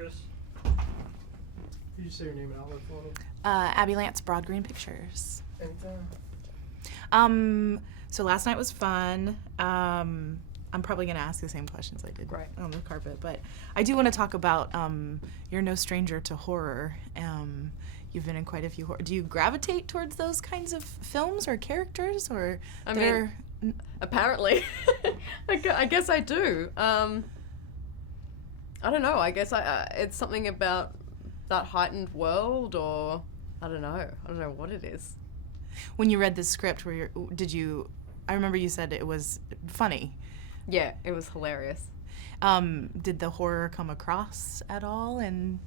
Chris. Did you say your name and outlet for me? Abby Lance, Broad Green Pictures. Anytime. So last night was fun. I'm probably going to ask the same questions I did on the carpet, but I do want to talk about you're no stranger to horror. You've been in quite a few horror. Do you gravitate towards those kinds of films or characters, or I mean, apparently, I guess I do. I don't know. I guess it's something about that heightened world, or I don't know what it is. When you read the script, I remember you said it was funny. Yeah, it was hilarious. Did the horror come across at all in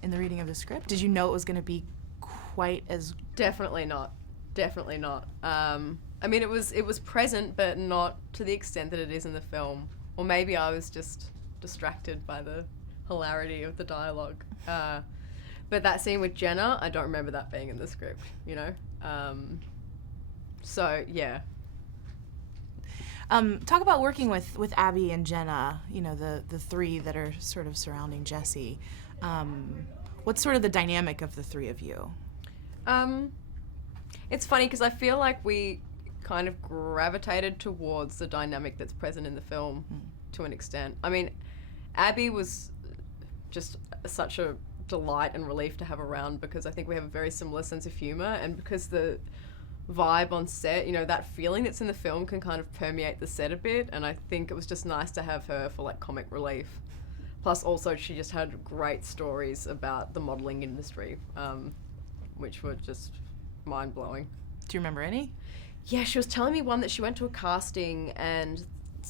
the reading of the script? Did you know it was going to be quite as... Definitely not. I mean, it was present, but not to the extent that it is in the film. Or maybe I was just distracted by the hilarity of the dialogue. But that scene with Jenna, I don't remember that being in the script, you know? So, yeah. Talk about working with Abby and Jenna, you know, the three that are sort of surrounding Jesse. What's sort of the dynamic of the three of you? It's funny because I feel like we kind of gravitated towards the dynamic that's present in the film to an extent. I mean, Abby was just such a delight and relief to have around because I think we have a very similar sense of humor, and because the vibe on set, you know, that feeling that's in the film can kind of permeate the set a bit, and I think it was just nice to have her for like comic relief. Plus also she just had great stories about the modelling industry, which were just mind-blowing. Do you remember any? Yeah, she was telling me one that she went to a casting and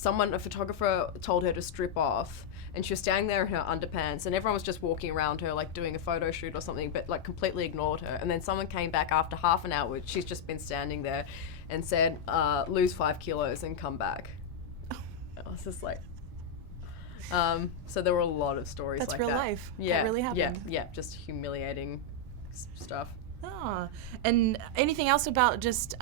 a photographer told her to strip off, and she was standing there in her underpants and everyone was just walking around her like doing a photo shoot or something, but like completely ignored her. And then someone came back after half an hour, she's just been standing there, and said, lose 5 kilos and come back. I was just like... so there were a lot of stories That's like real that. life. Yeah, that really happened. Yeah, just humiliating stuff. Ah, and anything else about just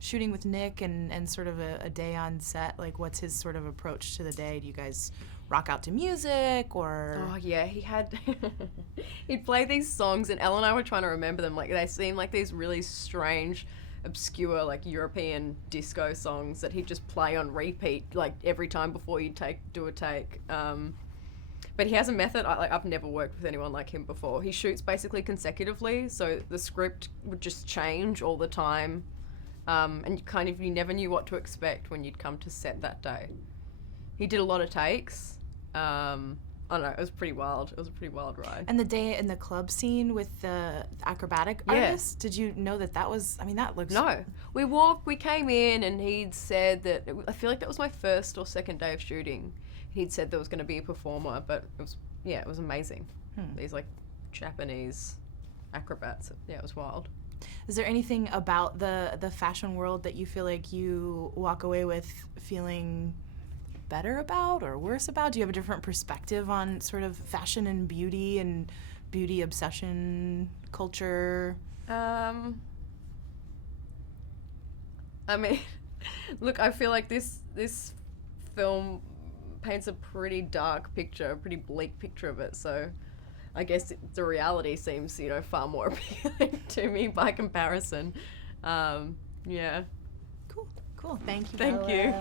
shooting with Nick and sort of a day on set? Like, what's his sort of approach to the day? Do you guys rock out to music, or? Oh yeah, he'd play these songs, and Elle and I were trying to remember them. Like, they seem like these really strange, obscure, like European disco songs that he'd just play on repeat, like every time before you'd do a take. But he has a method. I've never worked with anyone like him before. He shoots basically consecutively, so the script would just change all the time, and you never knew what to expect when you'd come to set that day. He did a lot of takes. I don't know, it was pretty wild. It was a pretty wild ride. And the day in the club scene with the acrobatic artist, did you know that was, I mean, that looks... No. We came in and he'd said that, I feel like that was my first or second day of shooting. He'd said there was going to be a performer, but it was amazing. These like Japanese acrobats. Yeah, it was wild. Is there anything about the fashion world that you feel like you walk away with feeling better about or worse about? Do you have a different perspective on sort of fashion and beauty obsession culture? I mean, look, I feel like this film paints a pretty dark picture, a pretty bleak picture of it, so I guess the reality seems, you know, far more appealing to me by comparison. Yeah. Cool. Thank you. Thank you.